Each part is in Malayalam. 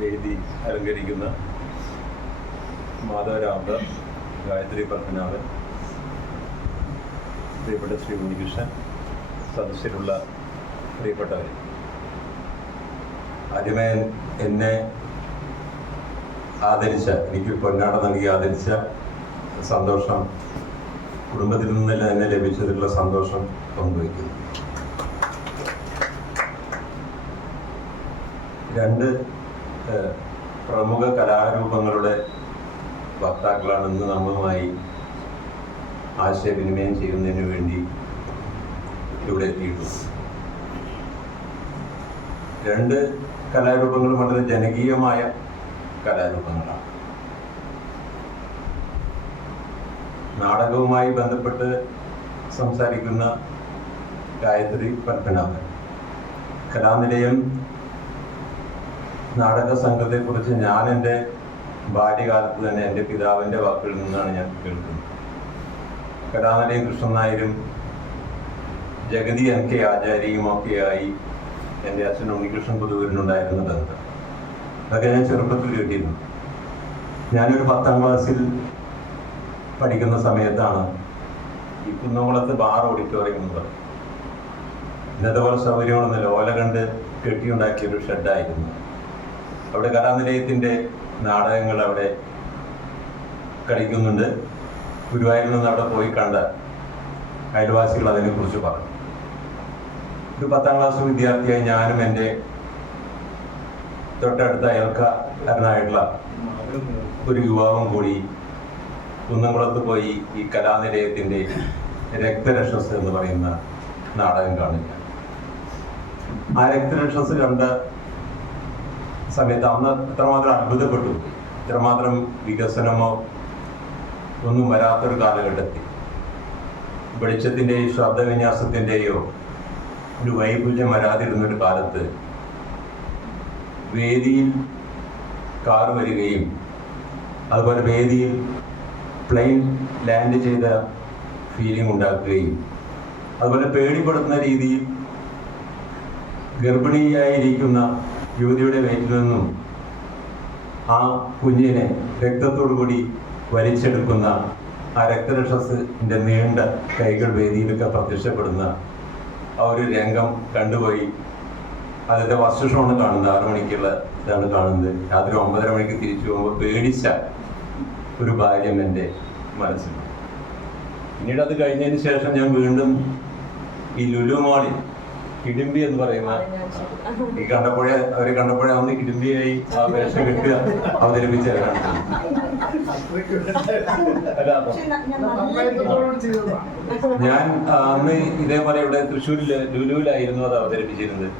വേദി അലങ്കരിക്കുന്ന മാധവരാമ, ഗായത്രി പത്മനാഭൻ, പ്രിയപ്പെട്ട ശ്രീ ഉണ്ണികൃഷ്ണൻ, സദസ്സിലുള്ള പ്രിയപ്പെട്ടവർ, ആദ്യമേ എന്നെ ആദരിച്ച, എനിക്ക് പൊന്നാട നൽകി ആദരിച്ച സന്തോഷം, കുടുംബത്തിൽ നിന്നല്ല എന്നെ ലഭിച്ചതിലുള്ള സന്തോഷം പങ്കുവയ്ക്കുന്നു. രണ്ട് പ്രമുഖ കലാരൂപങ്ങളുടെ വക്താക്കളാണ് ഇന്ന് നമ്മളുമായി ആശയവിനിമയം ചെയ്യുന്നതിന് വേണ്ടി ഇവിടെ എത്തിയിട്ടുള്ളത്. രണ്ട് കലാരൂപങ്ങളും വളരെ ജനകീയമായ കലാരൂപങ്ങളാണ്. നാടകവുമായി ബന്ധപ്പെട്ട് സംസാരിക്കുന്ന ഗായത്രി പത്മനാഭൻ, കലാനിലയം നാടക സംഘത്തെക്കുറിച്ച് ഞാൻ എൻ്റെ ബാല്യകാലത്ത് തന്നെ എൻ്റെ പിതാവിൻ്റെ വാക്കുകളിൽ നിന്നാണ് ഞാൻ കേൾക്കുന്നത്. കലാനിലയം കൃഷ്ണൻ നായരും ജഗതി NK ആചാര്യയുമൊക്കെയായി എൻ്റെ അച്ഛൻ ഉണ്ണികൃഷ്ണൻ പുതുവൂരിനുണ്ടായിരുന്ന ബന്ധം അതൊക്കെ ഞാൻ ചെറുപ്പത്തിൽ കേട്ടിരുന്നു. ഞാനൊരു 10ാം ക്ലാസ്സിൽ പഠിക്കുന്ന സമയത്താണ് ഈ കുന്നംകുളത്ത് ബാർ ഓഡിറ്റോറിയം എന്ന് പറയും. ഇന്നത്തെ പോലെ സൗകര്യങ്ങളൊന്നുമില്ല, ഓല കണ്ട് കെട്ടിയുണ്ടാക്കിയൊരു ഷെഡായിരുന്നു. അവിടെ കലാനിലയത്തിൻ്റെ നാടകങ്ങൾ അവിടെ കളിക്കുന്നുണ്ട്. ഗുരുവായൂരിൽ നിന്ന് അവിടെ പോയി കണ്ട അയൽവാസികൾ അതിനെക്കുറിച്ച് പറഞ്ഞു. ഒരു 10ാം ക്ലാസ് വിദ്യാർത്ഥിയായി ഞാനും എൻ്റെ തൊട്ടടുത്ത അയൽക്കാരനായിട്ടുള്ള ഒരു യുവാവും കൂടി കുന്നംകുളത്ത് പോയി ഈ കലാനിലയത്തിൻ്റെ രക്തരക്ഷസ് എന്ന് പറയുന്ന നാടകം കാണുക. ആ രക്തരക്ഷസ് കണ്ട സമയത്ത് അന്ന് ഇത്രമാത്രം അത്ഭുതപ്പെട്ടു. ഇത്രമാത്രം വികസനമോ ഒന്നും വരാത്തൊരു കാലഘട്ടത്തിൽ വെളിച്ചത്തിൻ്റെയും ശബ്ദവിന്യാസത്തിൻ്റെയോ ഒരു വൈപുല്യം വരാതിരുന്നൊരു കാലത്ത് വേദിയിൽ കാർ വരികയും അതുപോലെ വേദിയിൽ പ്ലെയിൻ ലാൻഡ് ചെയ്ത ഫീലിംഗ് ഉണ്ടാക്കുകയും അതുപോലെ പേടിപ്പെടുത്തുന്ന രീതിയിൽ ഗർഭിണിയായിരിക്കുന്ന യുവതിയുടെ വയറ്റിൽ നിന്നും ആ കുഞ്ഞിനെ രക്തത്തോടു കൂടി വലിച്ചെടുക്കുന്ന ആ രക്തരക്ഷസിൻ്റെ നീണ്ട കൈകൾ വേദിയിലൊക്കെ പ്രത്യക്ഷപ്പെടുന്ന ആ ഒരു രംഗം കണ്ടുപോയി. അതിൻ്റെ ഫസ്റ്റ് ഷോണ് കാണുന്നത് 6 മണിക്കുള്ള ഇതാണ് കാണുന്നത്. രാത്രി 9:30 മണിക്ക് തിരിച്ചു പോകുമ്പോൾ പേടിച്ച ഒരു ബാല്യം എൻ്റെ മനസ്സിൽ. പിന്നീട് അത് കഴിഞ്ഞതിന് ശേഷം ഞാൻ വീണ്ടും ഈ ലുലു മാളിൽ കിടിമ്പി എന്ന് പറയുന്ന ഈ അവരെ കണ്ടപ്പോഴേ അന്ന് കിടിമ്പിയായി ആ വേഷം കെട്ടുക അവതരിപ്പിച്ച ഞാൻ അന്ന് ഇതേപോലെ ഇവിടെ തൃശ്ശൂരില് ലുലുവിലായിരുന്നു അത് അവതരിപ്പിച്ചിരുന്നത്.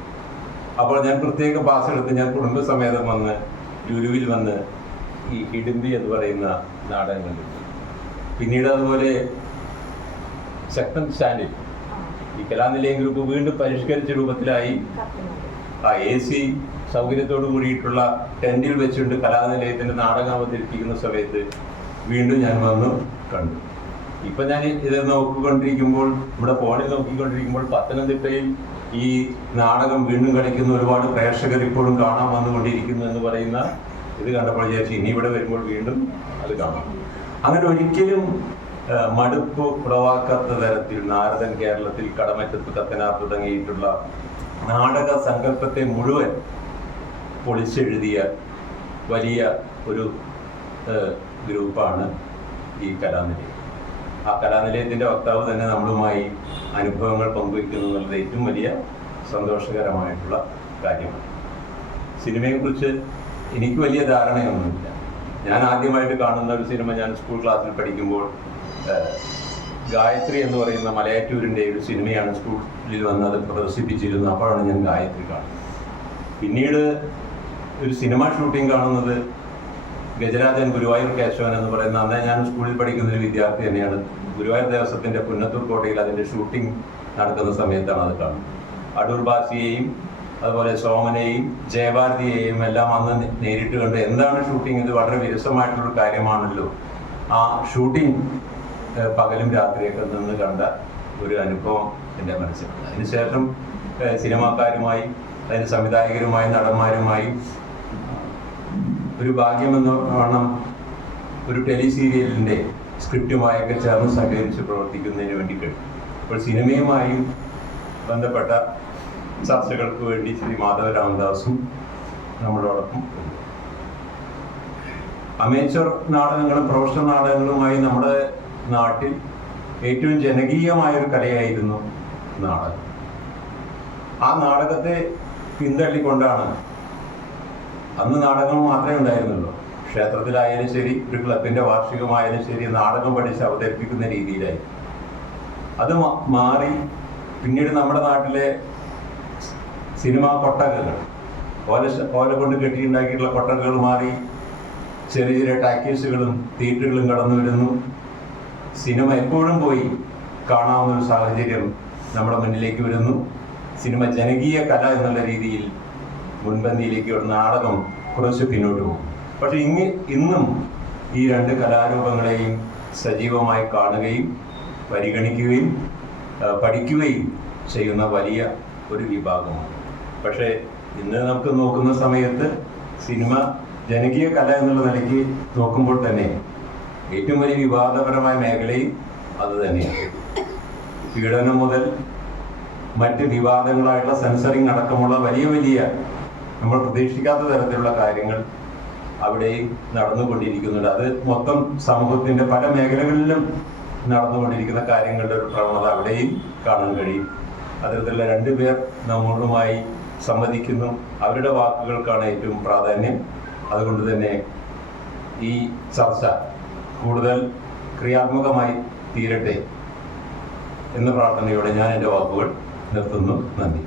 അപ്പോൾ ഞാൻ പ്രത്യേക പാസ് എടുത്ത് ഞാൻ കുടുംബസമേതം വന്ന് ലുലുവിൽ വന്ന് ഈ കിടിമ്പി എന്ന് പറയുന്ന നാടകം കണ്ടു. പിന്നീട് അതുപോലെ ശക്തൻ സ്റ്റാൻഡിൽ ഈ കലാനിലയം ഗ്രൂപ്പ് വീണ്ടും പരിഷ്കരിച്ച രൂപത്തിലായി ആ AC സൗകര്യത്തോടു കൂടിയിട്ടുള്ള ടെന്റിൽ വെച്ചുകൊണ്ട് കലാനിലയത്തിന്റെ നാടകം അവതരിപ്പിക്കുന്ന സമയത്ത് വീണ്ടും ഞാൻ വന്നു കണ്ടു. ഇപ്പൊ ഞാൻ ഇത് നോക്കിക്കൊണ്ടിരിക്കുമ്പോൾ, ഇവിടെ ഫോണിൽ നോക്കിക്കൊണ്ടിരിക്കുമ്പോൾ പത്തനംതിട്ടയിൽ ഈ നാടകം വീണ്ടും കളിക്കുന്ന ഒരുപാട് പ്രേക്ഷകർ ഇപ്പോഴും കാണാൻ വന്നുകൊണ്ടിരിക്കുന്നു എന്ന് പറയുന്ന ഇത് കണ്ടപ്പോൾ വിചാരിച്ചു ഇനി ഇവിടെ വരുമ്പോൾ വീണ്ടും അത് കാണാം. അങ്ങനെ ഒരിക്കലും മടുപ്പ് ഉളവാക്കാത്ത തരത്തിൽ നാരദൻ കേരളത്തിൽ, കടമറ്റത്ത് കത്തനാർ തുടങ്ങിയിട്ടുള്ള നാടക സങ്കല്പത്തെ മുഴുവൻ പൊളിച്ചെഴുതിയ വലിയ ഒരു ഗ്രൂപ്പാണ് ഈ കലാനിലയം. ആ കലാനിലയത്തിൻ്റെ വക്താവ് തന്നെ നമ്മളുമായി അനുഭവങ്ങൾ പങ്കുവയ്ക്കുന്നു എന്നുള്ളത് ഏറ്റവും വലിയ സന്തോഷകരമായിട്ടുള്ള കാര്യമാണ്. സിനിമയെക്കുറിച്ച് എനിക്ക് വലിയ ധാരണയൊന്നുമില്ല. ഞാൻ ആദ്യമായിട്ട് കാണുന്ന ഒരു സിനിമ ഞാൻ സ്കൂൾ ക്ലാസ്സിൽ പഠിക്കുമ്പോൾ ഗായത്രി എന്ന് പറയുന്ന മലയാറ്റൂരിൻ്റെ ഒരു സിനിമയാണ് സ്കൂളിൽ വന്ന് അത് പ്രദർശിപ്പിച്ചിരുന്നത്. അപ്പോഴാണ് ഞാൻ ഗായത്രി കാണുന്നത്. പിന്നീട് ഒരു സിനിമ ഷൂട്ടിംഗ് കാണുന്നത് ഗജരാജൻ ഗുരുവായൂർ കേശവൻ എന്ന് പറയുന്ന, അന്നേ ഞാൻ സ്കൂളിൽ പഠിക്കുന്ന ഒരു വിദ്യാർത്ഥി തന്നെയാണ്. ഗുരുവായൂർ ദേവസ്വത്തിൻ്റെ പുന്നത്തൂർ കോട്ടയിൽ അതിൻ്റെ ഷൂട്ടിംഗ് നടക്കുന്ന സമയത്താണ് അത് കാണുന്നത്. അടൂർ ബാസിയെയും അതുപോലെ സോമനെയും ജയഭാരതിയെയും എല്ലാം അന്ന് നേരിട്ട് കണ്ട് എന്താണ് ഷൂട്ടിംഗ്, ഇത് വളരെ വിരസമായിട്ടുള്ളൊരു കാര്യമാണല്ലോ. ആ ഷൂട്ടിംഗ് പകലും രാത്രിയൊക്കെ നിന്ന് കണ്ട ഒരു അനുഭവം എൻ്റെ മനസ്സിലുണ്ട്. അതിനുശേഷം സിനിമാക്കാരുമായി, അതിന് സംവിധായകരുമായി, നടന്മാരുമായി ഒരു ഭാഗ്യമെന്ന് വേണം ഒരു ടെലി സീരിയലിൻ്റെ സ്ക്രിപ്റ്റുമായൊക്കെ ചേർന്ന് സഹകരിച്ച് പ്രവർത്തിക്കുന്നതിന് വേണ്ടി കഴിയും. അപ്പോൾ സിനിമയുമായും ബന്ധപ്പെട്ട ചർച്ചകൾക്ക് വേണ്ടി ശ്രീ മാധവ രാമദാസും നമ്മളോടൊപ്പം. അമേച്ചർ നാടകങ്ങളും പ്രൊഫഷണൽ നാടകങ്ങളുമായി നമ്മുടെ നാട്ടിൽ ഏറ്റവും ജനകീയമായൊരു കലയായിരുന്നു നാടകം. ആ നാടകത്തെ പിന്തള്ളിക്കൊണ്ടാണ്, അന്ന് നാടകം മാത്രമേ ഉണ്ടായിരുന്നുള്ളൂ, ക്ഷേത്രത്തിലായാലും ശരി ഒരു ക്ലബിൻ്റെ വാർഷികമായാലും ശരി നാടകം പഠിച്ച് അവതരിപ്പിക്കുന്ന രീതിയിലായി. അത് മാറി പിന്നീട് നമ്മുടെ നാട്ടിലെ സിനിമാ കൊട്ടകകൾ, ഓല കൊണ്ട് കെട്ടിയുണ്ടാക്കിയിട്ടുള്ള കൊട്ടകകൾ മാറി ചെറിയ ചെറിയ ടാക്കീസുകളും തിയേറ്ററുകളും കടന്നു വരുന്നു. സിനിമ എപ്പോഴും പോയി കാണാവുന്ന ഒരു സാഹചര്യം നമ്മുടെ മുന്നിലേക്ക് വരുന്നു. സിനിമ ജനകീയ കല എന്നുള്ള രീതിയിൽ മുൻപന്തിയിലേക്ക് ഒരു നാടകം കുറച്ച് പിന്നോട്ട് പോകും. പക്ഷെ ഇന്നും ഈ രണ്ട് കലാരൂപങ്ങളെയും സജീവമായി കാണുകയും പരിഗണിക്കുകയും പഠിക്കുകയും ചെയ്യുന്ന വലിയ ഒരു വിഭാഗമാണ്. പക്ഷേ ഇന്ന് നമുക്ക് നോക്കുന്ന സമയത്ത് സിനിമ ജനകീയ കല എന്നുള്ള നിലയ്ക്ക് നോക്കുമ്പോൾ തന്നെ ഏറ്റവും വലിയ വിവാദപരമായ മേഖലയും അത് തന്നെയാണ്. പീഡനം മുതൽ മറ്റ് വിവാദങ്ങളായിട്ടുള്ള സെൻസറിങ് അടക്കമുള്ള വലിയ വലിയ നമ്മൾ പ്രതീക്ഷിക്കാത്ത തരത്തിലുള്ള കാര്യങ്ങൾ അവിടെയും നടന്നുകൊണ്ടിരിക്കുന്നുണ്ട്. അത് മൊത്തം സമൂഹത്തിൻ്റെ പല മേഖലകളിലും നടന്നുകൊണ്ടിരിക്കുന്ന കാര്യങ്ങളുടെ ഒരു പ്രവണത അവിടെയും കാണാൻ കഴിയും. അത്തരത്തിലുള്ള രണ്ടുപേർ നമ്മളുമായി സംവദിക്കുന്നു. അവരുടെ വാക്കുകൾക്കാണ് ഏറ്റവും പ്രാധാന്യം. അതുകൊണ്ട് തന്നെ ഈ ചർച്ച കൂടുതൽ ക്രിയാത്മകമായി തീരട്ടെ എന്ന പ്രാർത്ഥനയോടെ ഞാൻ എൻ്റെ വാക്കുകൾ നിർത്തുന്നു. നന്ദി.